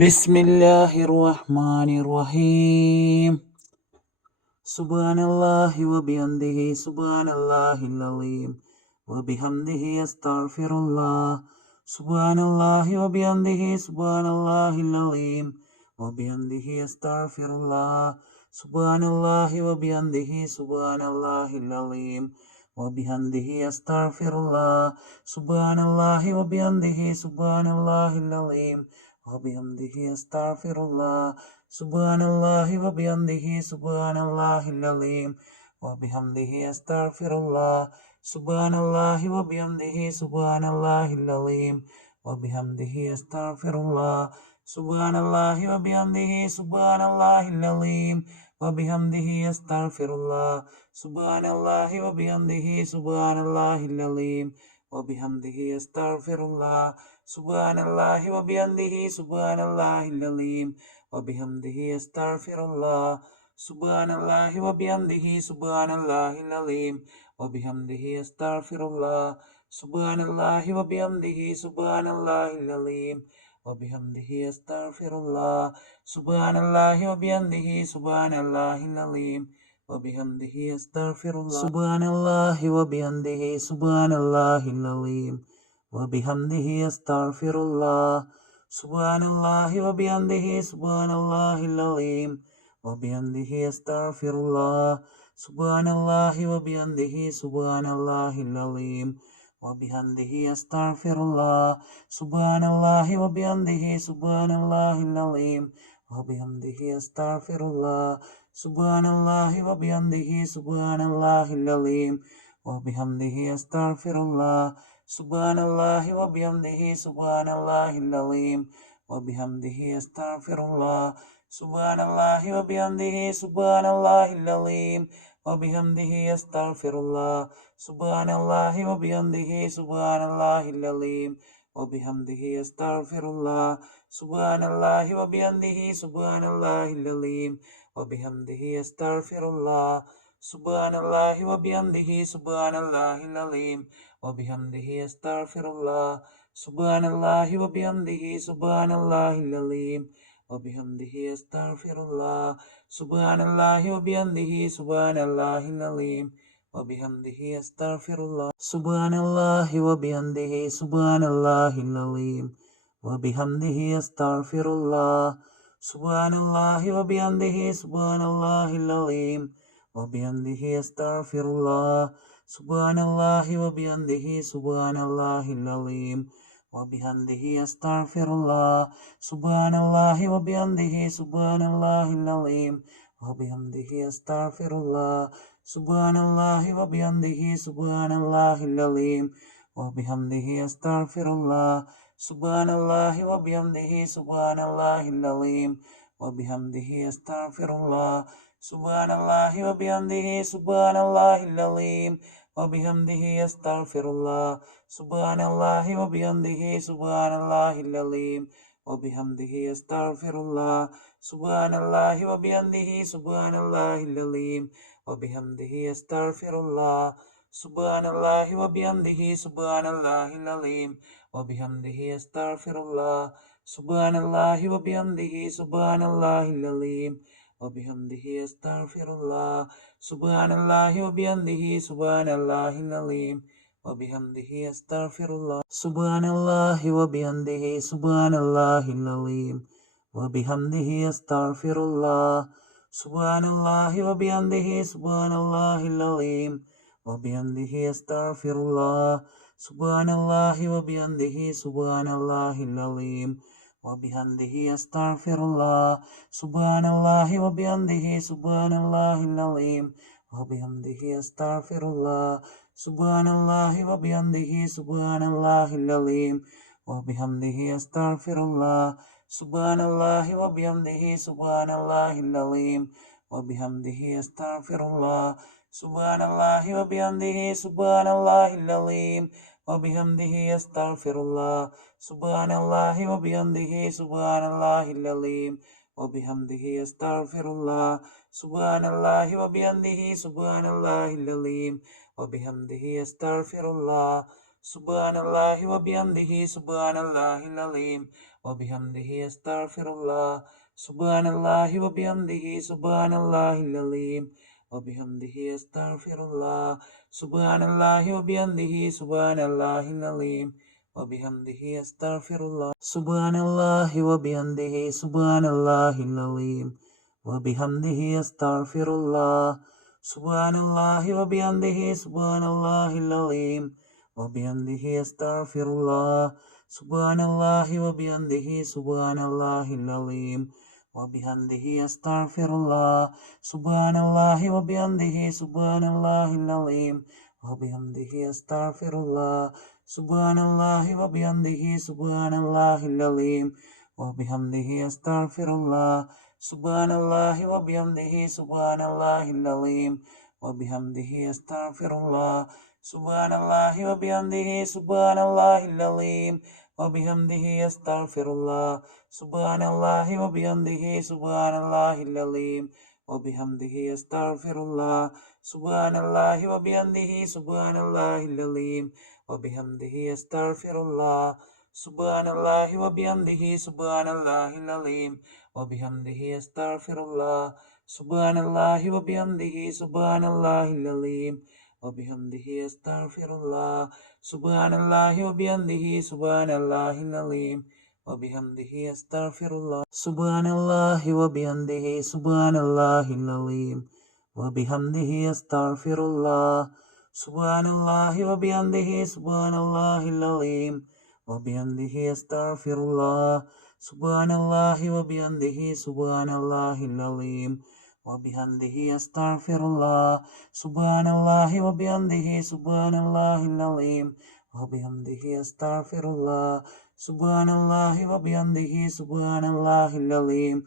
Bismillahirrahmanirrahim. Subhanallahi wa bihamdihi subhanallahil azim wa bihamdihi astaghfirullah. Subhanallahi wa bihamdihi subhanallahil azim wa bihamdihi astaghfirullah. Subhanallahi wa bihamdihi subhanallahil azim wa bihamdihi astaghfirullah. Subhanallahi wa bihamdihi subhanallahil azim wa bihamdihi astaghfirullah. Subhanallahi wa bihamdihi subhanallahil azim wa bihamdihi astaghfirullah. Subhanallahi wa bihamdihi subhanallahil azim wa bihamdihi astaghfirullah. Subhanallahi wa bihamdihi subhanallahil azim wa bihamdihi astaghfirullah. Subhanallahi wa bihamdihi subhanallahil azim wa bihamdihi astaghfirullah. Subhanallahi wa bihamdihi subhanallahil azim wa bihamdihi astaghfirullah. Subhanallahi wa bihamdihi subhanallahil azim wa bihamdihi astaghfirullah. Subhanallahi wa bihamdihi subhanallahil azim wa bihamdihi astaghfirullah. Subhanallahi wa bihamdihi subhanallahil azim wa bihamdihi astaghfirullah. Subhanallahi wa bihamdihi subhanallahil azim wa bihamdihi astaghfirullah. Subhanallahi wa bihamdihi subhanallahil azim wa bihamdihi astaghfirullah. Subhanallahi wa bihamdihi subhanallahil azim wa bihamdihi astaghfirullah. Subhanallahi wa bihamdihi subhanallahil azim wa bihamdihi astaghfirullah. Subhanallahi wa bihamdihi subhanallahil azim wa bihamdihi astaghfirullah. Subhanallahi wa bihamdihi subhanallahil azim wa bihamdihi astaghfirullah. Subhanallahi wa bihamdihi subhanallahil azim wa bihamdihi astaghfirullah. Subhanallahi wa bihamdihi subhanallahil azim wa bihamdihi astaghfirullah. Subhanallahi wa bihamdihi subhanallahil azim wa bihamdihi astaghfirullah. Subhanallahi wa bihamdihi subhanallahil azim wa bihamdihi astaghfirullah. Subhanallahi wa bihamdihi subhanallahil azim wa bihamdihi astaghfirullah. Subhanallahi wa bihamdihi subhanallahil azim wa bihamdihi astaghfirullah. Subhanallahi wa bihamdihi subhanallahil azim wa bihamdihi astaghfirullah. Subhanallahi wa bihamdihi subhanallahil azim wa bihamdihi astaghfirullah. Subhanallahi wa bihamdihi subhanallahil azim wa bihamdihi astaghfirullah. Subhanallahi wa bihamdihi subhanallahil azim wa bihamdihi astaghfirullah. Subhanallahi wa bihamdihi subhanallahil azim wa bihamdihi astaghfirullah. Subhanallahi wa bihamdihi subhanallahil azim wa bihamdihi astaghfirullah. Subhanallahi wa bihamdihi subhanallahil azim wa bihamdihi astaghfirullah. Subhanallahi wa bihamdihi subhanallahil azim wa bihamdihi astaghfirullah. Subhanallahi wa bihamdihi subhanallahil azim wa bihamdihi astaghfirullah. Subhanallahi wa bihamdihi subhanallahil azim wa bihamdihi astaghfirullah. Subhanallahi wa bihamdihi subhanallahil azim wa bihamdihi astaghfirullah. Subhanallahi wa bihamdihi subhanallahil azim wa bihamdihi astaghfirullah. Subhanallahi wa bihamdihi subhanallahil azim wa bihamdihi astaghfirullah. Subhanallahi wa bihamdihi subhanallahil azim wa bihamdihi astaghfirullah. Subhanallahi wa bihamdihi subhanallahil azim wa bihamdihi astaghfirullah. Subhanallahi wa bihamdihi subhanallahil azim wa bihamdihi astaghfirullah. Subhanallahi wa bihamdihi subhanallahil azim wa bihamdihi astaghfirullah. Subhanallahi wa bihamdihi subhanallahil azim wa bihamdihi astaghfirullah. Subhanallahi wa bihamdihi subhanallahil azim wa bihamdihi astaghfirullah. Subhanallahi wa bihamdihi subhanallahil azim wa bihamdihi astaghfirullah. Subhanallahi wa bihamdihi subhanallahil azim wa bihamdihi astaghfirullah. Subhanallahi wa bihamdihi subhanallahil azim وبحمده أستغفر الله سبحان الله وبحمده سبحان الله العظيم وبحمده أستغفر الله سبحان الله وبحمده سبحان الله العظيم وبحمده أستغفر الله سبحان الله وبحمده سبحان الله العظيم وبحمده أستغفر الله سبحان الله وبحمده سبحان الله العظيم وبحمده أستغفر الله سبحان الله وبحمده سبحان الله العظيم وبحمده أستغفر الله سبحان الله وبحمده سبحان الله العظيم وبحمده أستغفر الله سبحان الله وبحمده سبحان الله العظيم وبحمده أستغفر الله سبحان الله وبحمده سبحان الله العظيم وبحمده أستغفر الله سبحان الله وبحمده سبحان الله العظيم وبحمده أستغفر الله سبحان الله وبحمده سبحان الله العظيم وبحمده أستغفر الله سبحان الله وبحمده سبحان الله العظيم وبحمده أستغفر الله سبحان الله وبحمده سبحان الله العظيم وبحمده أستغفر الله سبحان الله وبحمده سبحان الله العظيم وبحمده أستغفر الله سبحان الله وبحمده سبحان الله العظيم وبحمده أستغفر الله سبحان الله وبحمده سبحان الله العظيم وبحمده أستغفر الله سبحان الله وبحمده سبحان الله العظيم وبحمده أستغفر الله سبحان الله وبحمده سبحان الله العظيم وبحمده أستغفر الله سبحان الله وبحمده سبحان الله العظيم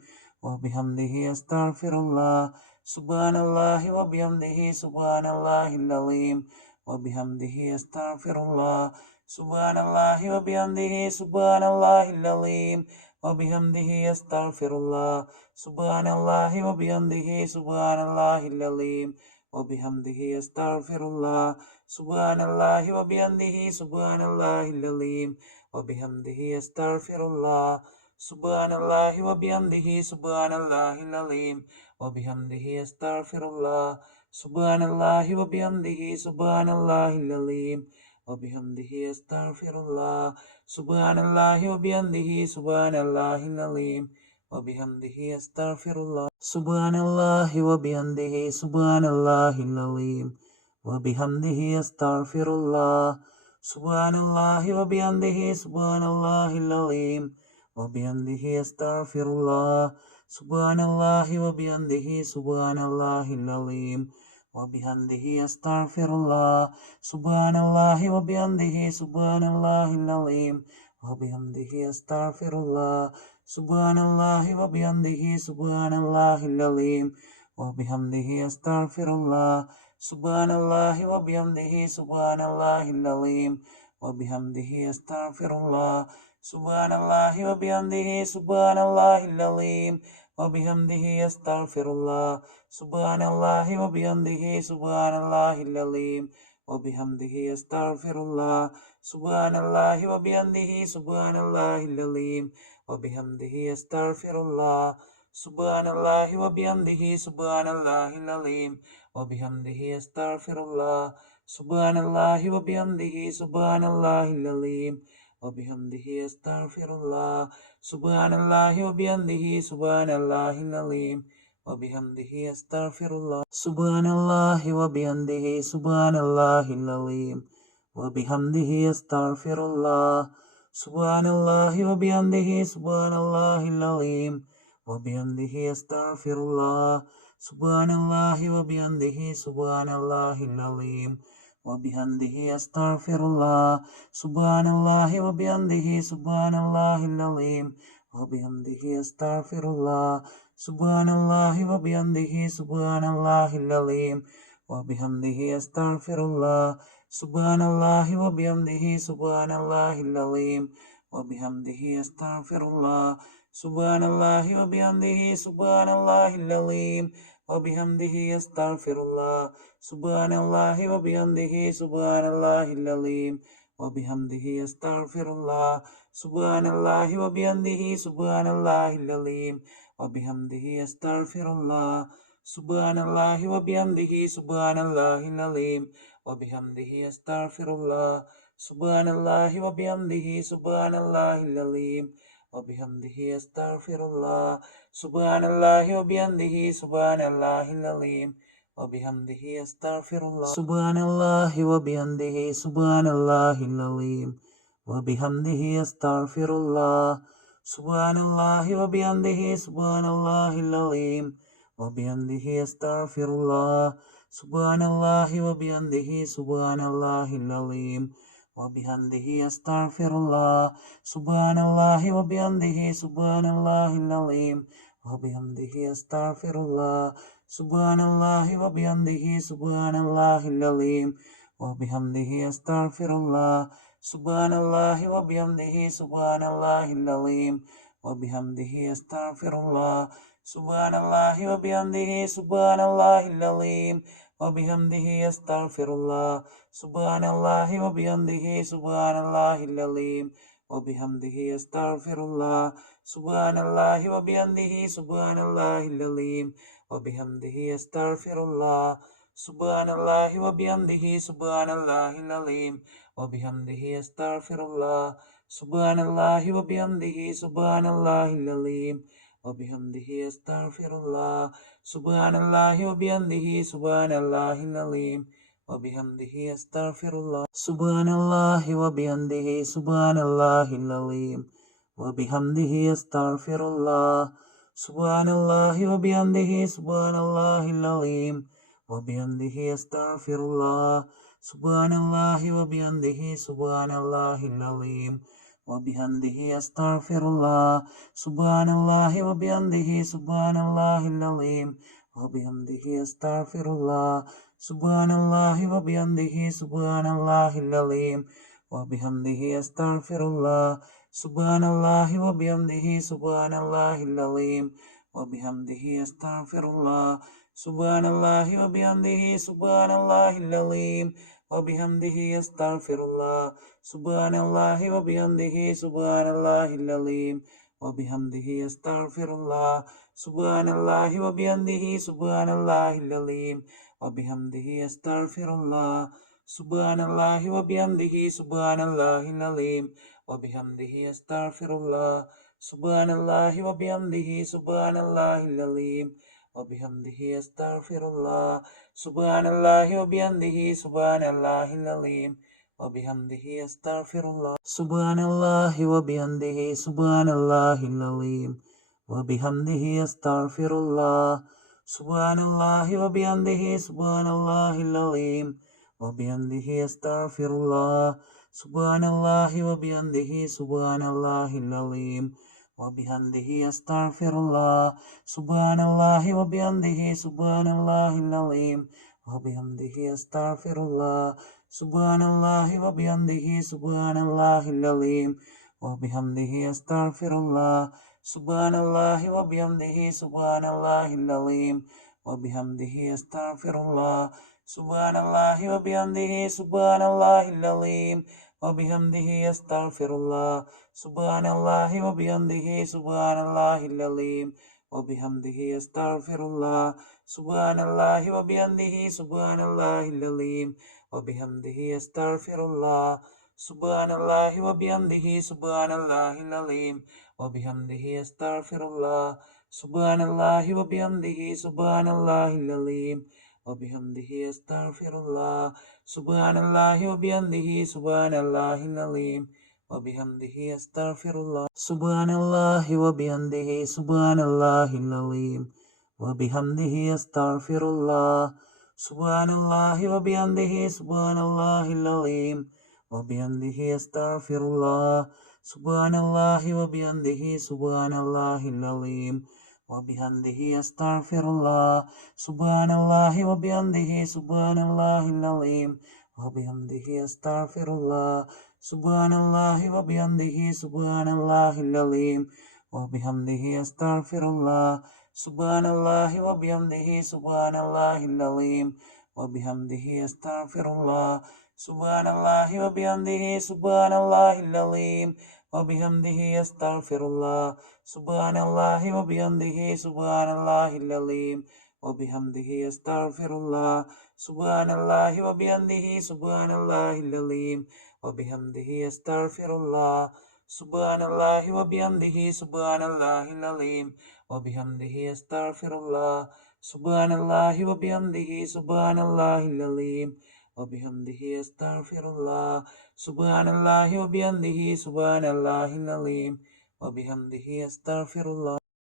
وبحمده أستغفر الله سبحان الله وبحمده سبحان الله العظيم وبحمده أستغفر الله سبحان الله وبحمده سبحان الله العظيم وبحمده أستغفر الله سبحان الله وبحمده سبحان الله العظيم وبحمده أستغفر الله سبحان الله وبحمده سبحان الله العظيم وبحمده أستغفر الله سبحان الله وبحمده سبحان الله العظيم وبحمده أستغفر الله سبحان الله وبحمده سبحان الله العظيم وبحمده أستغفر الله سبحان الله وبحمده سبحان الله العظيم وبحمده أستغفر الله سبحان الله وبحمده سبحان الله العظيم وبحمده أستغفر الله سبحان الله وبحمده سبحان الله العظيم وبحمده أستغفر الله سبحان الله وبحمده سبحان الله العظيم وبحمده أستغفر الله سبحان الله وبحمده سبحان الله العظيم وبحمده أستغفر الله سبحان الله وبحمده سبحان الله العظيم وبحمده أستغفر الله سبحان الله وبحمده سبحان الله العظيم وبحمده أستغفر الله سبحان الله وبحمده سبحان الله العظيم وبحمده أستغفر الله سبحان الله وبحمده سبحان الله العظيم وبحمده أستغفر الله سبحان الله وبحمده سبحان الله العظيم وبحمده أستغفر الله سبحان الله وبحمده سبحان الله العظيم وبحمده أستغفر الله سبحان الله وبحمده سبحان الله العظيم وبحمده أستغفر الله سبحان الله وبحمده سبحان الله العظيم وبحمده أستغفر الله سبحان الله وبحمده سبحان الله العظيم وبحمده أستغفر الله سبحان الله وبحمده سبحان الله العظيم وبحمده أستغفر الله سبحان الله وبحمده سبحان الله العظيم وبحمده أستغفر الله سبحان الله وبحمده سبحان الله العظيم وبحمده أستغفر الله سبحان الله وبحمده سبحان الله العظيم وبحمده أستغفر الله سبحان الله وبحمده سبحان الله العظيم وبحمده أستغفر الله سبحان الله وبحمده سبحان الله العظيم وبحمده أستغفر الله سبحان الله وبحمده سبحان الله العظيم وبحمده أستغفر الله سبحان الله وبحمده سبحان الله العظيم وبحمده أستغفر الله سبحان الله وبحمده سبحان الله العظيم وبحمده أستغفر الله سبحان الله وبحمده سبحان الله العظيم وبحمده أستغفر الله سبحان الله وبحمده سبحان الله العظيم وبحمده أستغفر الله سبحان الله وبحمده سبحان الله العظيم وبحمده أستغفر الله سبحان الله وبحمده سبحان الله العظيم وبحمده أستغفر الله سبحان الله وبحمده سبحان الله العظيم وبحمده أستغفر الله سبحان الله وبحمده سبحان الله العظيم وبحمده أستغفر الله سبحان الله وبحمده سبحان الله العظيم وبحمده أستغفر الله سبحان الله وبحمده سبحان الله العظيم وبحمده أستغفر الله سبحان الله وبحمده سبحان الله العظيم وبحمده أستغفر الله سبحان الله وبحمده سبحان الله العظيم وبحمده أستغفر الله سبحان الله وبحمده سبحان الله العظيم وبحمده أستغفر الله سبحان الله وبحمده سبحان الله العظيم وبحمده أستغفر الله سبحان الله وبحمده سبحان الله العظيم وبحمده أستغفر الله سبحان الله وبحمده سبحان الله العظيم وبحمده أستغفر الله سبحان الله وبحمده سبحان الله العظيم وبحمده أستغفر الله سبحان الله وبحمده سبحان الله العظيم وبحمده أستغفر الله سبحان الله وبحمده سبحان الله العظيم وبحمده أستغفر الله سبحان الله وبحمده سبحان الله العظيم وبحمده أستغفر الله سبحان الله وبحمده سبحان الله العظيم وبحمده أستغفر الله سبحان الله وبحمده سبحان الله العظيم وبحمده أستغفر الله سبحان الله وبحمده سبحان الله العظيم وبحمده أستغفر الله سبحان الله وبحمده سبحان الله العظيم وبحمده أستغفر الله سبحان الله وبحمده سبحان الله العظيم وبحمده أستغفر الله سبحان الله وبحمده سبحان الله العظيم وبحمده أستغفر الله سبحان الله وبحمده سبحان الله العظيم وبحمده أستغفر الله سبحان الله وبحمده سبحان الله العظيم وبحمده أستغفر الله سبحان الله وبحمده سبحان الله العظيم وبحمده أستغفر الله سبحان الله وبحمده سبحان الله العظيم وبحمده أستغفر الله سبحان الله وبحمده سبحان الله العظيم وبحمده أستغفر الله سبحان الله وبحمده سبحان الله العظيم وبحمده أستغفر الله سبحان الله وبحمده سبحان الله العظيم وبحمده أستغفر الله سبحان الله وبحمده سبحان الله العظيم وبحمده أستغفر الله سبحان الله وبحمده سبحان الله العظيم وبحمده أستغفر الله سبحان الله وبحمده سبحان الله العظيم وبحمده أستغفر الله سبحان الله وبحمده سبحان الله العظيم وبحمده أستغفر الله سبحان الله وبحمده سبحان الله العظيم وبحمده أستغفر الله سبحان الله وبحمده سبحان الله العظيم وبحمده أستغفر الله سبحان الله وبحمده سبحان الله العظيم وبحمده أستغفر الله سبحان الله وبحمده سبحان الله العظيم وبحمده أستغفر الله سبحان الله وبحمده سبحان الله العظيم وبحمده أستغفر الله سبحان الله وبحمده سبحان الله العظيم وبحمده أستغفر الله سبحان الله وبحمده سبحان الله العظيم وبحمده أستغفر الله سبحان الله وبحمده سبحان الله العظيم وبحمده أستغفر الله سبحان الله وبحمده سبحان الله العظيم وبحمده أستغفر الله سبحان الله وبحمده سبحان الله العظيم وبحمده أستغفر الله Subhanallahi wa bihamdihi subhanallahil azim wa bihamdihi astaghfirullah. Subhanallahi wa bihamdihi subhanallahil azim wa bihamdihi astaghfirullah. Subhanallahi wa bihamdihi subhanallahil azim wa bihamdihi astaghfirullah. Subhanallahi wa bihamdihi subhanallahil azim wa bihamdihi astaghfirullah. Subhanallahi wa bihamdihi subhanallahil azim wa bihamdihi astaghfirullah. Subhanallahi wa bihamdihi subhanallahil azim wa bihamdihi astaghfirullah.